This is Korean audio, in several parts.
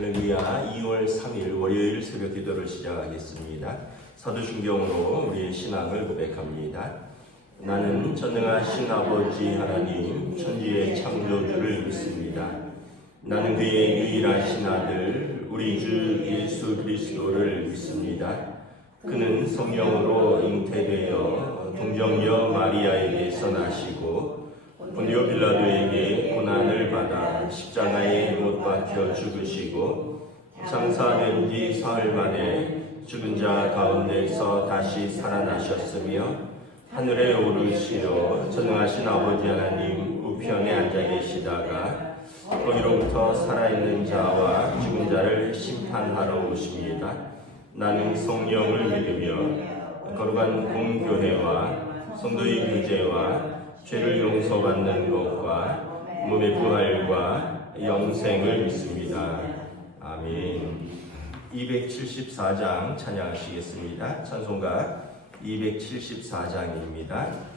할렐루야. 2월 3일 월요일 새벽 기도를 시작하겠습니다. 사도신경으로 우리의 신앙을 고백합니다. 나는 전능하신 아버지 하나님 천지의 창조주를 믿습니다. 나는 그의 유일하신 아들 우리 주 예수 그리스도를 믿습니다. 그는 성령으로 잉태되어 동정녀 마리아에게서 나시고 본디오 빌라도에게 고난을 받아 십자가에 못 박혀 죽으시고 장사된 뒤 사흘 만에 죽은 자 가운데서 다시 살아나셨으며 하늘에 오르시어 전능하신 아버지 하나님 우편에 앉아 계시다가 거기로부터 살아있는 자와 죽은 자를 심판하러 오십니다. 나는 성령을 믿으며 거룩한 공교회와 성도의 교제와 죄를 용서받는 것과 몸의 부활과 영생을 믿습니다. 아멘. 274장 찬양하시겠습니다. 찬송가 274장입니다.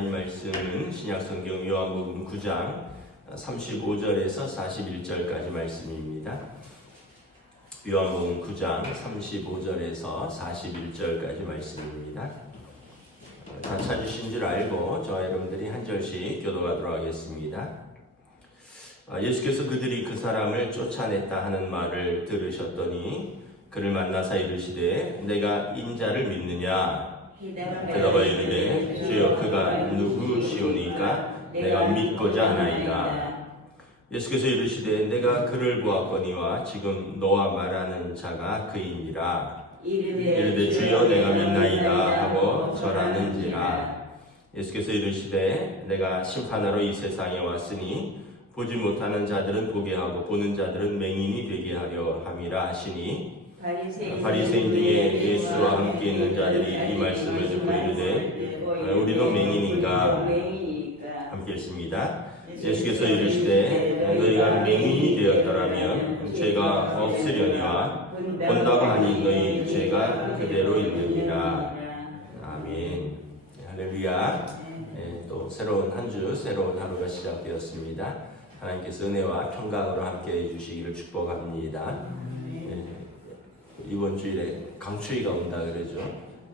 하나님 말씀은 신약성경 요한복음 9장 35절에서 41절까지 말씀입니다. 요한복음 9장 35절에서 41절까지 말씀입니다. 다 찾으신 줄 알고 저와 여러분들이 한 절씩 교독하도록 하겠습니다. 예수께서 그들이 그 사람을 쫓아냈다 하는 말을 들으셨더니 그를 만나사 이르시되 내가 인자를 믿느냐? 대답하여 이르되 주여 그가 누구시오니까 내가 믿고자 하나이다. 예수께서 이르시되 내가 그를 보았거니와 지금 너와 말하는 자가 그이니라. 이르되 주여 내가 믿나이다 하고 절하는지라. 예수께서 이르시되 내가 심판하러 이 세상에 왔으니 보지 못하는 자들은 보게 하고 보는 자들은 맹인이 되게 하려 함이라 하시니 바리새인 중에 예수와 함께 있는 자들이 이 말씀을 듣고 이르되 우리도 맹인인가. 함께 읽습니다. 예수께서 이르시되 너희가 맹인이 되었더라면 죄가 없으려니와 본다고 하니 너희 죄가 그대로 있느니라. 아멘. 할렐루야. 또 새로운 한 주, 새로운 하루가 시작되었습니다. 하나님께서 은혜와 평강으로 함께 해주시기를 축복합니다. 이번 주일에 강추위가 온다 그러죠.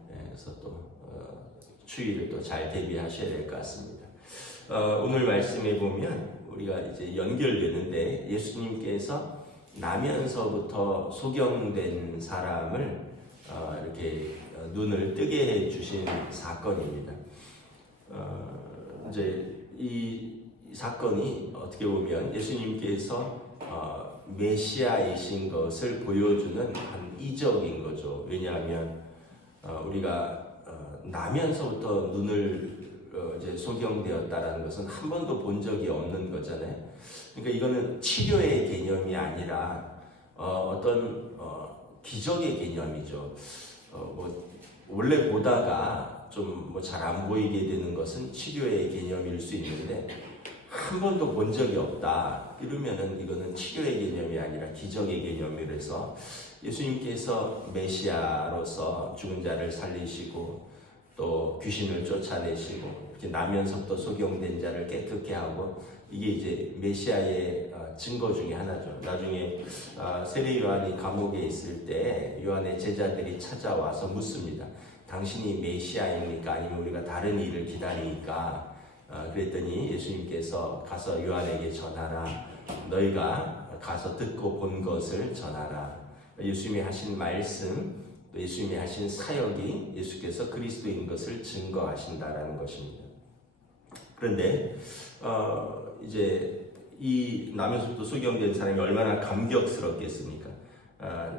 그래서 또 추위를 또 잘 대비하셔야 될 것 같습니다. 오늘 말씀에 보면 우리가 이제 연결되는데 예수님께서 나면서부터 소경된 사람을 이렇게 눈을 뜨게 해 주신 사건입니다. 이제 이 사건이 어떻게 보면 예수님께서 메시아이신 것을 보여주는 한 이적인 거죠. 왜냐하면 우리가 나면서부터 눈을 이제 소경되었다라는 것은 한 번도 본 적이 없는 거잖아요. 그러니까 이거는 치료의 개념이 아니라 어떤 기적의 개념이죠. 원래 보다가 좀 잘 안 보이게 되는 것은 치료의 개념일 수 있는데 한 번도 본 적이 없다 이러면은 이거는 치료의 개념이 아니라 기적의 개념이라서 예수님께서 메시아로서 죽은 자를 살리시고 또 귀신을 쫓아내시고 이렇게 나면서부터 소경된 자를 깨끗게 하고 이게 이제 메시아의 증거 중에 하나죠. 나중에 세례 요한이 감옥에 있을 때 요한의 제자들이 찾아와서 묻습니다. 당신이 메시아입니까? 아니면 우리가 다른 일을 기다리니까? 그랬더니 예수님께서 가서 요한에게 전하라. 너희가 가서 듣고 본 것을 전하라. 예수님이 하신 말씀, 예수님이 하신 사역이 예수께서 그리스도인 것을 증거하신다라는 것입니다. 그런데 이제 이 나면서부터 소경된 사람이 얼마나 감격스럽겠습니까?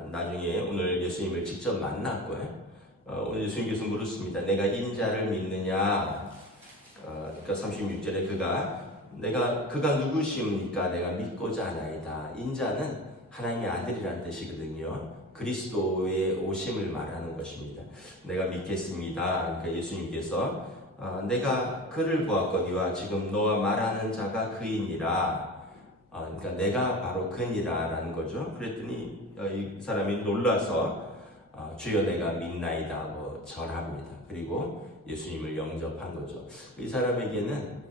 나중에 오늘 예수님을 직접 만났고요. 오늘 예수님께서 물었습니다. 내가 인자를 믿느냐? 그러니까 36절에 그가 누구시옵니까? 내가 믿고자 하나이다. 인자는 하나님의 아들이라는 뜻이거든요. 그리스도의 오심을 말하는 것입니다. 내가 믿겠습니다. 그러니까 예수님께서 내가 그를 보았거니와 지금 너와 말하는 자가 그이니라. 그러니까 내가 바로 그니라라는 거죠. 그랬더니 이 사람이 놀라서 주여 내가 믿나이다 하고 절합니다. 그리고 예수님을 영접한 거죠. 이 사람에게는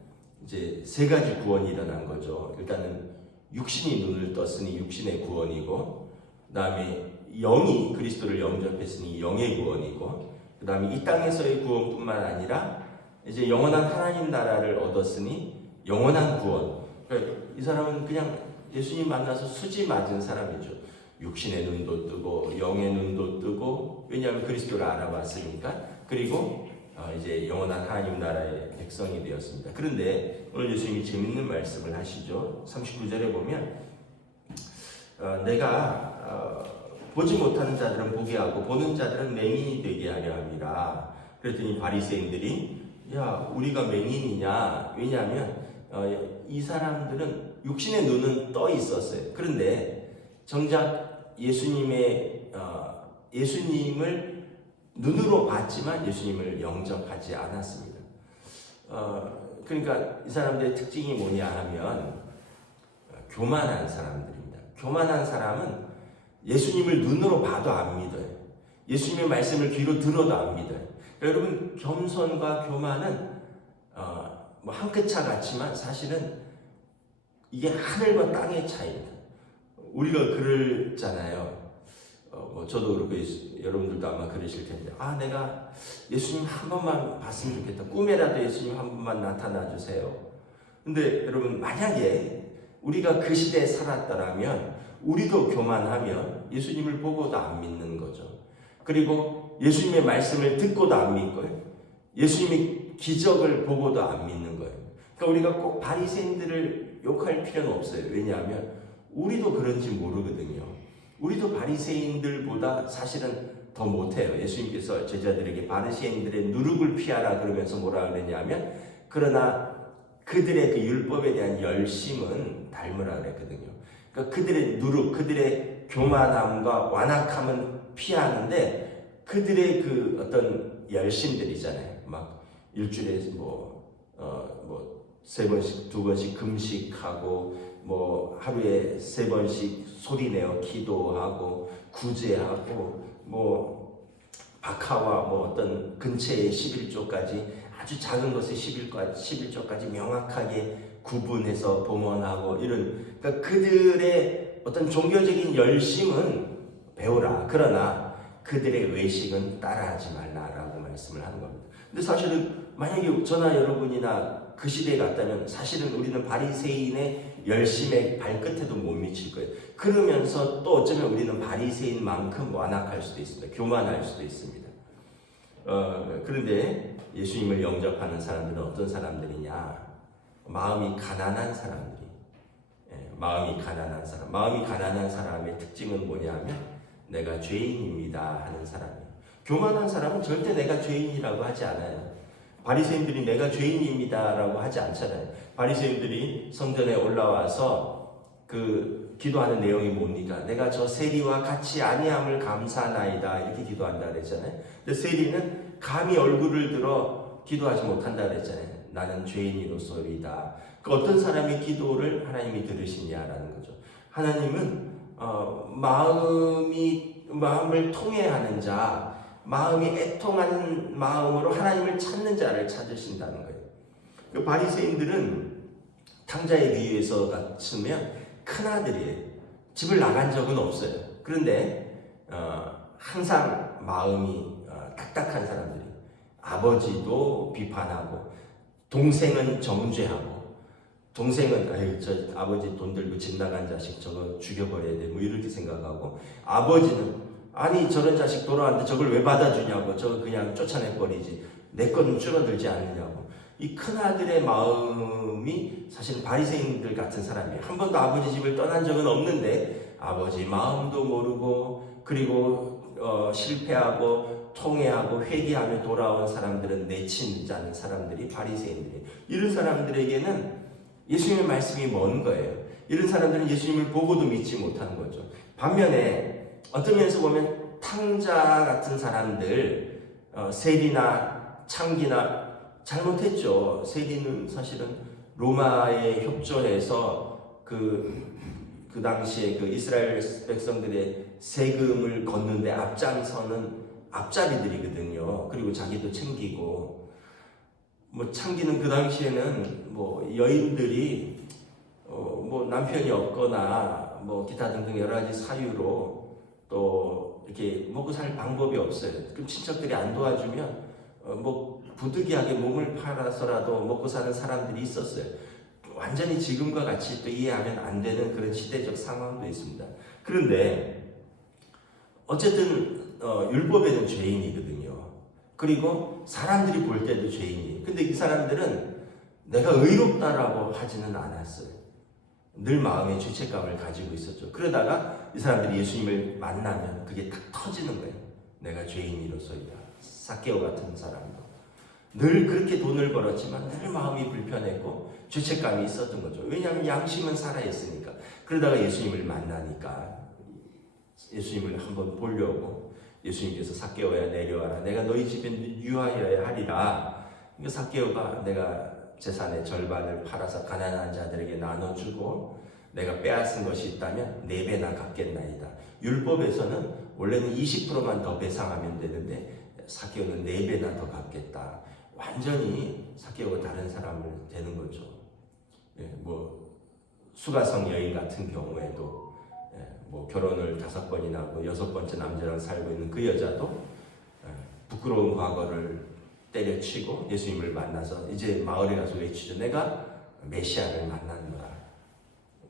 이제 세 가지 구원이 일어난 거죠. 일단은 육신이 눈을 떴으니 육신의 구원이고, 그 다음에 영이 그리스도를 영접했으니 영의 구원이고, 그 다음에 이 땅에서의 구원뿐만 아니라 이제 영원한 하나님 나라를 얻었으니 영원한 구원. 그러니까 이 사람은 그냥 예수님 만나서 수지 맞은 사람이죠. 육신의 눈도 뜨고 영의 눈도 뜨고, 왜냐하면 그리스도를 알아봤으니까. 그리고 이제 영원한 하나님 나라의 백성이 되었습니다. 그런데 오늘 예수님이 재밌는 말씀을 하시죠. 39절에 보면 내가 보지 못하는 자들은 보게 하고 보는 자들은 맹인이 되게 하려 함이라. 그랬더니 바리새인들이 야 우리가 맹인이냐? 왜냐하면 이 사람들은 육신의 눈은 떠 있었어요. 그런데 정작 예수님을 눈으로 봤지만 예수님을 영접하지 않았습니다. 그러니까 이 사람들의 특징이 뭐냐 하면 교만한 사람들입니다. 교만한 사람은 예수님을 눈으로 봐도 안 믿어요. 예수님의 말씀을 귀로 들어도 안 믿어요. 그러니까 여러분 겸손과 교만은 한 끗 차 같지만 사실은 이게 하늘과 땅의 차이입니다. 우리가 그러잖아요. 저도 그렇고 여러분들도 아마 그러실 텐데 내가 예수님 한 번만 봤으면 좋겠다. 꿈에라도 예수님 한 번만 나타나 주세요. 근데 여러분 만약에 우리가 그 시대에 살았더라면 우리도 교만하면 예수님을 보고도 안 믿는 거죠. 그리고 예수님의 말씀을 듣고도 안 믿고요. 예수님이 기적을 보고도 안 믿는 거예요. 그러니까 우리가 꼭 바리새인들을 욕할 필요는 없어요. 왜냐하면 우리도 그런지 모르거든요. 우리도 바리새인들보다 사실은 더 못해요. 예수님께서 제자들에게 바리새인들의 누룩을 피하라 그러면서 뭐라 그랬냐면 그러나 그들의 그 율법에 대한 열심은 닮으라 그랬거든요. 그러니까 그들의 누룩, 그들의 교만함과 완악함은 피하는데 그들의 그 어떤 열심들이잖아요. 막 일주일에 세 번씩, 두 번씩 금식하고 뭐 하루에 3번씩 소리내어 기도하고 구제하고 뭐 박하와 뭐 어떤 근처의 11조까지 아주 작은 것의 11조까지 명확하게 구분해서 봉헌하고 이런 그러니까 그들의 어떤 종교적인 열심은 배우라. 그러나 그들의 외식은 따라하지 말라라고 말씀을 하는 겁니다. 근데 사실은 만약에 저나 여러분이나 그 시대에 갔다면 사실은 우리는 바리새인의 열심의 발끝에도 못 미칠 거예요. 그러면서 또 어쩌면 우리는 바리새인만큼 완악할 수도 있습니다. 교만할 수도 있습니다. 그런데 예수님을 영접하는 사람들은 어떤 사람들이냐? 마음이 가난한 사람들이. 마음이 가난한 사람. 마음이 가난한 사람의 특징은 뭐냐면 내가 죄인입니다 하는 사람이에요. 교만한 사람은 절대 내가 죄인이라고 하지 않아요. 바리새인들이 내가 죄인입니다라고 하지 않잖아요. 바리새인들이 성전에 올라와서 그 기도하는 내용이 뭡니까? 내가 저 세리와 같이 아니함을 감사하나이다 이렇게 기도한다 그랬잖아요. 근데 세리는 감히 얼굴을 들어 기도하지 못한다 그랬잖아요. 나는 죄인이로소이다. 그 어떤 사람의 기도를 하나님이 들으시냐라는 거죠. 하나님은 마음을 통해하는 자, 마음이 애통한 마음으로 하나님을 찾는 자를 찾으신다는 거예요. 그 바리새인들은 탕자에 비유해서 같으면 큰아들이에요. 집을 나간 적은 없어요. 그런데 항상 마음이 딱딱한 사람들이 아버지도 비판하고 동생은 정죄하고 동생은 아유 저 아버지 돈 들고 집 나간 자식 저거 죽여버려야 돼 뭐 이렇게 생각하고 아버지는 아니 저런 자식 돌아왔는데 저걸 왜 받아주냐고 저거 그냥 쫓아내버리지 내 건 줄어들지 않느냐고 이 큰아들의 마음이 사실 바리새인들 같은 사람이에요. 한 번도 아버지 집을 떠난 적은 없는데 아버지 마음도 모르고 그리고 실패하고 통회하고 회개하며 돌아온 사람들은 내친 자는 사람들이 바리새인들이에요. 이런 사람들에게는 예수님의 말씀이 먼 거예요. 이런 사람들은 예수님을 보고도 믿지 못하는 거죠. 반면에 어떤 면에서 보면 탕자 같은 사람들 세리나 창기나 잘못했죠. 세리는 사실은 로마에 협조해서 그 당시에 그 이스라엘 백성들의 세금을 걷는데 앞장서는 앞자리들이거든요. 그리고 자기도 챙기고 뭐 창기는 그 당시에는 뭐 여인들이 뭐 남편이 없거나 뭐 기타 등등 여러 가지 사유로 또 이렇게 먹고 살 방법이 없어요. 그럼 친척들이 안 도와주면 뭐 부득이하게 몸을 팔아서라도 먹고 사는 사람들이 있었어요. 완전히 지금과 같이 또 이해하면 안 되는 그런 시대적 상황도 있습니다. 그런데 어쨌든 율법에는 죄인이거든요. 그리고 사람들이 볼 때도 죄인이에요. 근데 이 사람들은 내가 의롭다라고 하지는 않았어요. 늘 마음의 죄책감을 가지고 있었죠. 그러다가 이 사람들이 예수님을 만나면 그게 딱 터지는 거예요. 내가 죄인이로소이다. 삭개오 같은 사람도 늘 그렇게 돈을 벌었지만 늘 마음이 불편했고 죄책감이 있었던 거죠. 왜냐하면 양심은 살아있으니까. 그러다가 예수님을 만나니까 예수님을 한번 보려고 예수님께서 삭개오야 내려와라. 내가 너희 집에 유하여야 하리라. 그러니까 삭개오가 내가 재산의 절반을 팔아서 가난한 자들에게 나눠주고 내가 빼앗은 것이 있다면 4배나 갚겠나이다. 율법에서는 원래는 20%만 더 배상하면 되는데 삭개오는 4배나 더 갚겠다. 완전히 삭개오가 다른 사람을 되는 거죠. 뭐 수가성 여인 같은 경우에도 뭐 결혼을 5번이나 하고 6번째 남자랑 살고 있는 그 여자도 부끄러운 과거를 때려치고 예수님을 만나서 이제 마을에 가서 외치죠. 내가 메시아를 만났노라.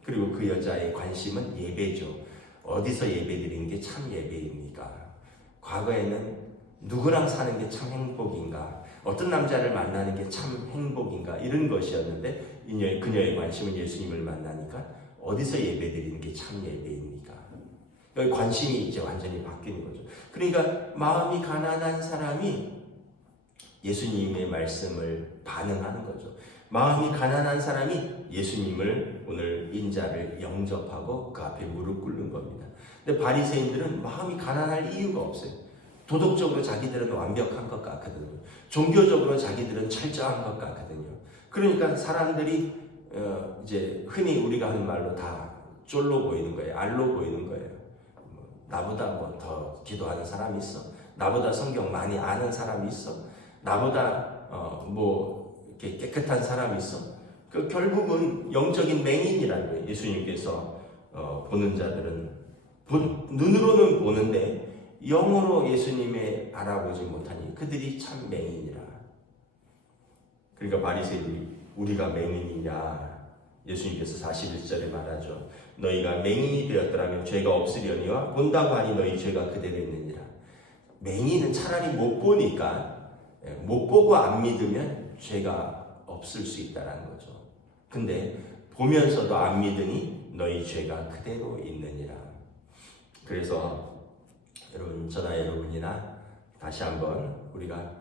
그리고 그 여자의 관심은 예배죠. 어디서 예배드리는 게 참 예배입니까? 과거에는 누구랑 사는 게 참 행복인가? 어떤 남자를 만나는 게 참 행복인가 이런 것이었는데 그녀의 관심은 예수님을 만나니까 어디서 예배드리는 게 참 예배입니까? 여기 관심이 이제 완전히 바뀌는 거죠. 그러니까 마음이 가난한 사람이 예수님의 말씀을 반응하는 거죠. 마음이 가난한 사람이 예수님을 오늘 인자를 영접하고 그 앞에 무릎 꿇는 겁니다. 근데 바리새인들은 마음이 가난할 이유가 없어요. 도덕적으로 자기들은 완벽한 것 같거든요. 종교적으로 자기들은 철저한 것 같거든요. 그러니까 사람들이 이제 흔히 우리가 하는 말로 다 쫄로 보이는 거예요. 알로 보이는 거예요. 나보다 뭐 더 기도하는 사람이 있어. 나보다 성경 많이 아는 사람이 있어. 나보다 뭐 이렇게 깨끗한 사람이 있어. 그 결국은 영적인 맹인이라는 거예요. 예수님께서 보는 자들은 눈으로는 보는데 영으로 예수님의 알아보지 못하니 그들이 참 맹인이라. 그러니까 바리새인이 우리가 맹인이냐? 예수님께서 41절에 말하죠. 너희가 맹인이 되었더라면 죄가 없으려니와 본다고 하니 너희 죄가 그대로 있느니라. 맹인은 차라리 못 보니까 못 보고 안 믿으면 죄가 없을 수 있다는 거죠. 근데 보면서도 안 믿으니 너희 죄가 그대로 있느니라. 그래서 여러분, 저나 여러분이나 다시 한번 우리가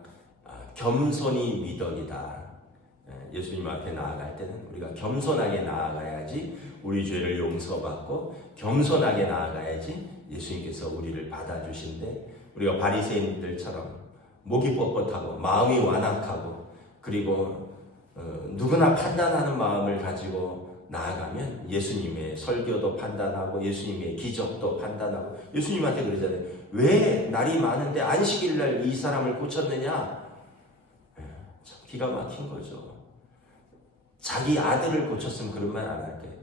겸손이 미덕이다. 예수님 앞에 나아갈 때는 우리가 겸손하게 나아가야지 우리 죄를 용서받고 겸손하게 나아가야지 예수님께서 우리를 받아주신데, 우리가 바리새인들처럼 목이 뻣뻣하고 마음이 완악하고 그리고 누구나 판단하는 마음을 가지고 나아가면 예수님의 설교도 판단하고 예수님의 기적도 판단하고, 예수님한테 그러잖아요. 왜 날이 많은데 안식일날 이 사람을 고쳤느냐? 참 기가 막힌 거죠. 자기 아들을 고쳤으면 그런 말 안 할 거예요.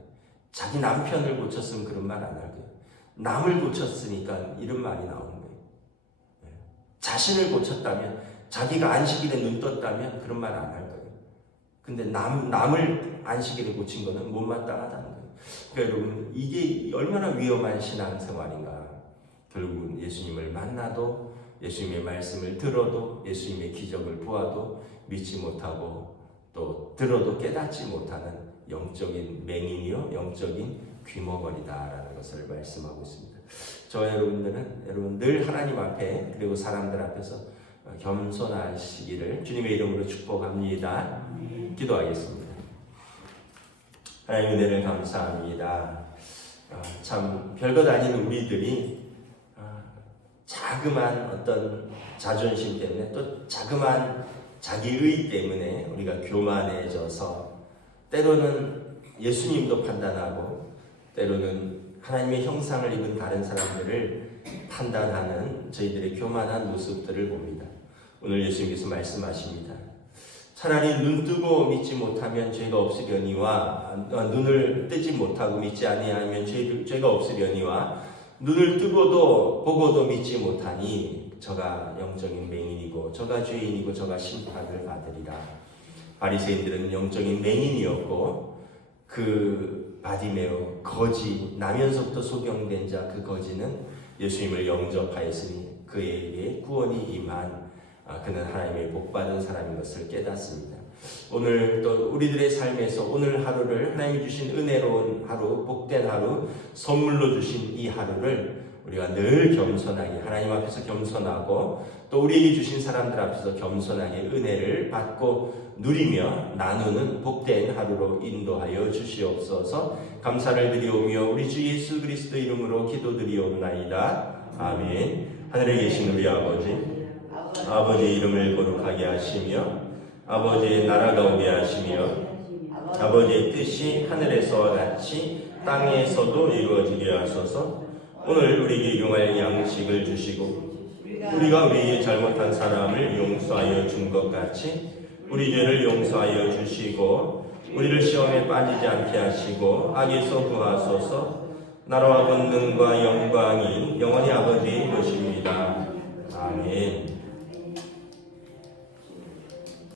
자기 남편을 고쳤으면 그런 말 안 할 거예요. 남을 고쳤으니까 이런 말이 나오는 거예요. 자신을 고쳤다면, 자기가 안식일에 눈 떴다면 그런 말 안 할 거예요. 근데 남을 안식일에 고친 거는 못마땅하다는 거예요. 그러니까 여러분, 이게 얼마나 위험한 신앙생활인가. 결국은 예수님을 만나도, 예수님의 말씀을 들어도, 예수님의 기적을 보아도 믿지 못하고 또 들어도 깨닫지 못하는 영적인 맹인이요 영적인 귀머거리다라는 것을 말씀하고 있습니다. 저와 여러분 늘 하나님 앞에 그리고 사람들 앞에서 겸손하시기를 주님의 이름으로 축복합니다. 기도하겠습니다. 하나님 은혜를 감사합니다. 참 별것 아닌 우리들이 자그만 어떤 자존심 때문에 또 자그만 자기의 때문에 우리가 교만해져서 때로는 예수님도 판단하고 때로는 하나님의 형상을 입은 다른 사람들을 판단하는 저희들의 교만한 모습들을 봅니다. 오늘 예수님께서 말씀하십니다. 차라리 눈 뜨고 믿지 못하면 죄가 없으려니와 눈을 뜨지 못하고 믿지 아니하면 죄가 없으려니와 눈을 뜨고도 보고도 믿지 못하니 저가 영적인 맹인이고 저가 죄인이고 저가 심판을 받으리라. 바리새인들은 영적인 맹인이었고 그 바디메오 거지 나면서부터 소경된 자 그 거지는 예수님을 영접하였으니 그에게 구원이 임한 그는 하나님의 복받은 사람인 것을 깨닫습니다. 오늘 또 우리들의 삶에서 오늘 하루를 하나님이 주신 은혜로운 하루, 복된 하루, 선물로 주신 이 하루를 우리가 늘 겸손하게 하나님 앞에서 겸손하고 또 우리에게 주신 사람들 앞에서 겸손하게 은혜를 받고 누리며 나누는 복된 하루로 인도하여 주시옵소서. 감사를 드리오며 우리 주 예수 그리스도 이름으로 기도드리옵나이다. 아멘. 하늘에 계신 우리 아버지 이름을 거룩하게 하시며 아버지의 나라가 오게 하시며 아버지의 뜻이 하늘에서와 같이 땅에서도 이루어지게 하소서. 오늘 우리에게 용할 양식을 주시고 우리가 우리에게 잘못한 사람을 용서하여 준 것 같이 우리 죄를 용서하여 주시고 우리를 시험에 빠지지 않게 하시고 악에서 구하소서. 나라와 권능과 영광이 영원히 아버지의 것입니다. 아멘.